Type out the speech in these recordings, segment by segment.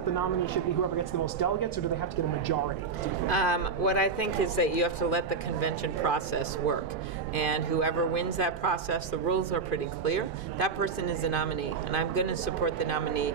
that the nominee should be whoever gets the most delegates, or do they have to get a majority? What I think is that you have to let the convention process work. And whoever wins that process, the rules are pretty clear. That person is the nominee, and I'm going to support the nominee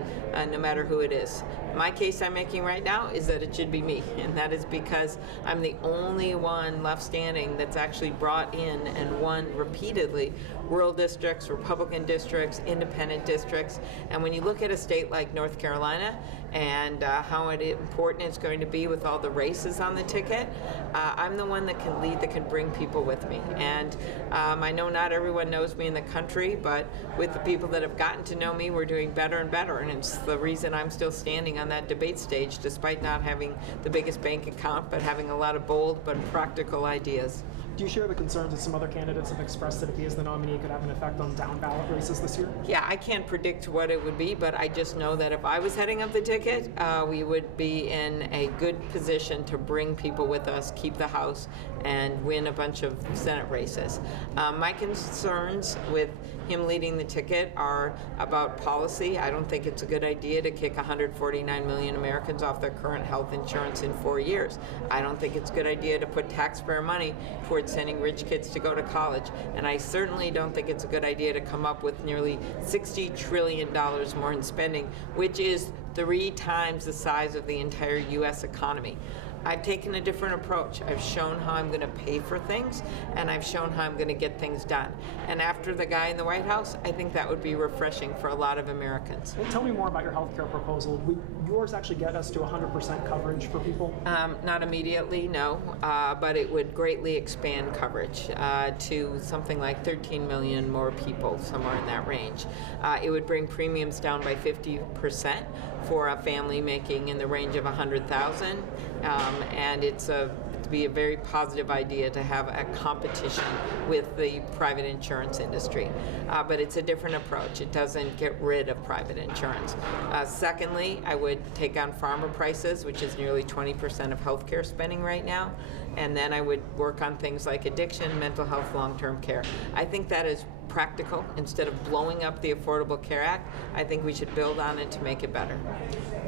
no matter who it is. My case I'm making right now is that it should be me, and that is because I'm the only one left standing that's actually brought in and won repeatedly rural districts, Republican districts, independent districts. And when you look at a state like North Carolina and how important it's going to be with all the races on the ticket, I'm the one that can lead, that can bring people with me. And I know not everyone knows me in the country, but with the people that have gotten to know me, we're doing better and better. And it's the reason I'm still standing on that debate stage, despite not having the biggest bank account, but having a lot of bold but practical ideas. Do you share the concerns that some other candidates have expressed that if he is the nominee, it could have an effect on down-ballot races this year? Yeah, I can't predict what it would be, but I just know that if I was heading up the ticket, we would be in a good position to bring people with us, keep the House, and win a bunch of Senate races. My concerns with him leading the ticket are about policy. I don't think it's a good idea to kick 149 million Americans off their current health insurance in 4 years. I don't think it's a good idea to put taxpayer money towards sending rich kids to go to college. And I certainly don't think it's a good idea to come up with nearly $60 trillion more in spending, which is 3 times the size of the entire U.S. economy. I've taken a different approach. I've shown how I'm going to pay for things, and I've shown how I'm going to get things done. And after the guy in the White House, I think that would be refreshing for a lot of Americans. Well, tell me more about your health care proposal. Would yours actually get us to 100% coverage for people? Not immediately, no, but it would greatly expand coverage to something like 13 million more people, somewhere in that range. It would bring premiums down by 50% for a family making in the range of 100,000. And it's to be a very positive idea to have a competition with the private insurance industry. But it's a different approach. It doesn't get rid of private insurance. Secondly, I would take on farmer prices, which is nearly 20% of healthcare spending right now. And then I would work on things like addiction, mental health, long-term care. I think that is practical. Instead of blowing up the Affordable Care Act, I think we should build on it to make it better.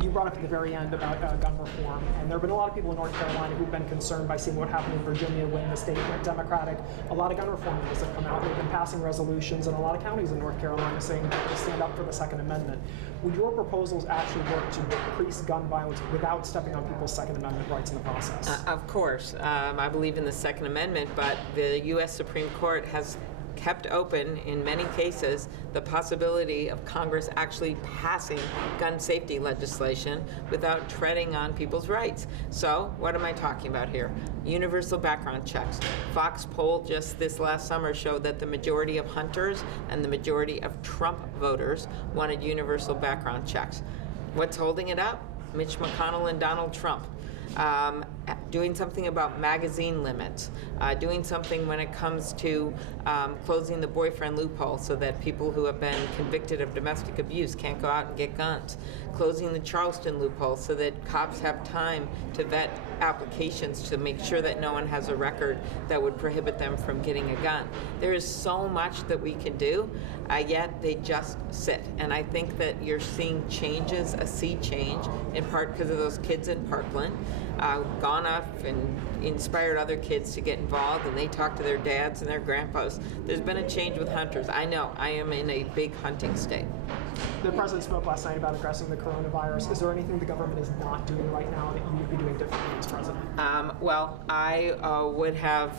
You brought up at the very end about gun reform, and there have been a lot of people in North Carolina who've been concerned by seeing what happened in Virginia when the state went Democratic. A lot of gun reform bills have come out. They've been passing resolutions in a lot of counties in North Carolina saying that they stand up for the Second Amendment. Would your proposals actually work to decrease gun violence without stepping on people's Second Amendment rights in the process? Of course. I believe in the Second Amendment, but the U.S. Supreme Court has kept open, in many cases, the possibility of Congress actually passing gun safety legislation without treading on people's rights. So, what am I talking about here? Universal background checks. Fox poll just this last summer showed that the majority of hunters and the majority of Trump voters wanted universal background checks. What's holding it up? Mitch McConnell and Donald Trump. Doing something about magazine limits, doing something when it comes to closing the boyfriend loophole so that people who have been convicted of domestic abuse can't go out and get guns, closing the Charleston loophole so that cops have time to vet applications to make sure that no one has a record that would prohibit them from getting a gun. There is so much that we can do, yet they just sit. And I think that you're seeing changes, a sea change, in part because of those kids in Parkland, gone off and inspired other kids to get involved, and they talk to their dads and their grandpas. There's been a change with hunters. I know, I am in a big hunting state. The president spoke last night about addressing the coronavirus. Is there anything the government is not doing right now that you would be doing differently as president? Well, I would have,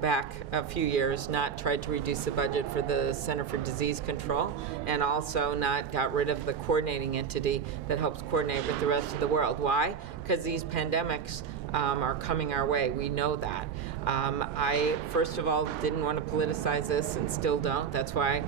back a few years, not tried to reduce the budget for the Center for Disease Control, and also not got rid of the coordinating entity that helps coordinate with the rest of the world. Why? Because these pandemics are coming our way. We know that. I, first of all, didn't want to politicize this and still don't. That's why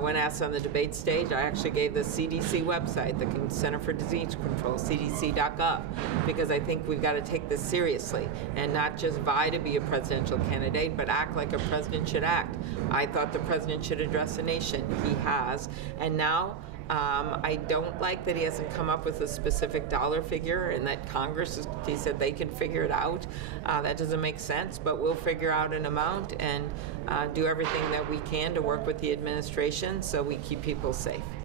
when asked on the debate stage, I actually gave the CDC website, the Center for Disease Control, cdc.gov, because I think we've got to take this seriously and not just vie to be a presidential candidate, but act like a president should act. I thought the president should address the nation. He has. And now, I don't like that he hasn't come up with a specific dollar figure and that Congress, he said they can figure it out. That doesn't make sense, but we'll figure out an amount and do everything that we can to work with the administration so we keep people safe.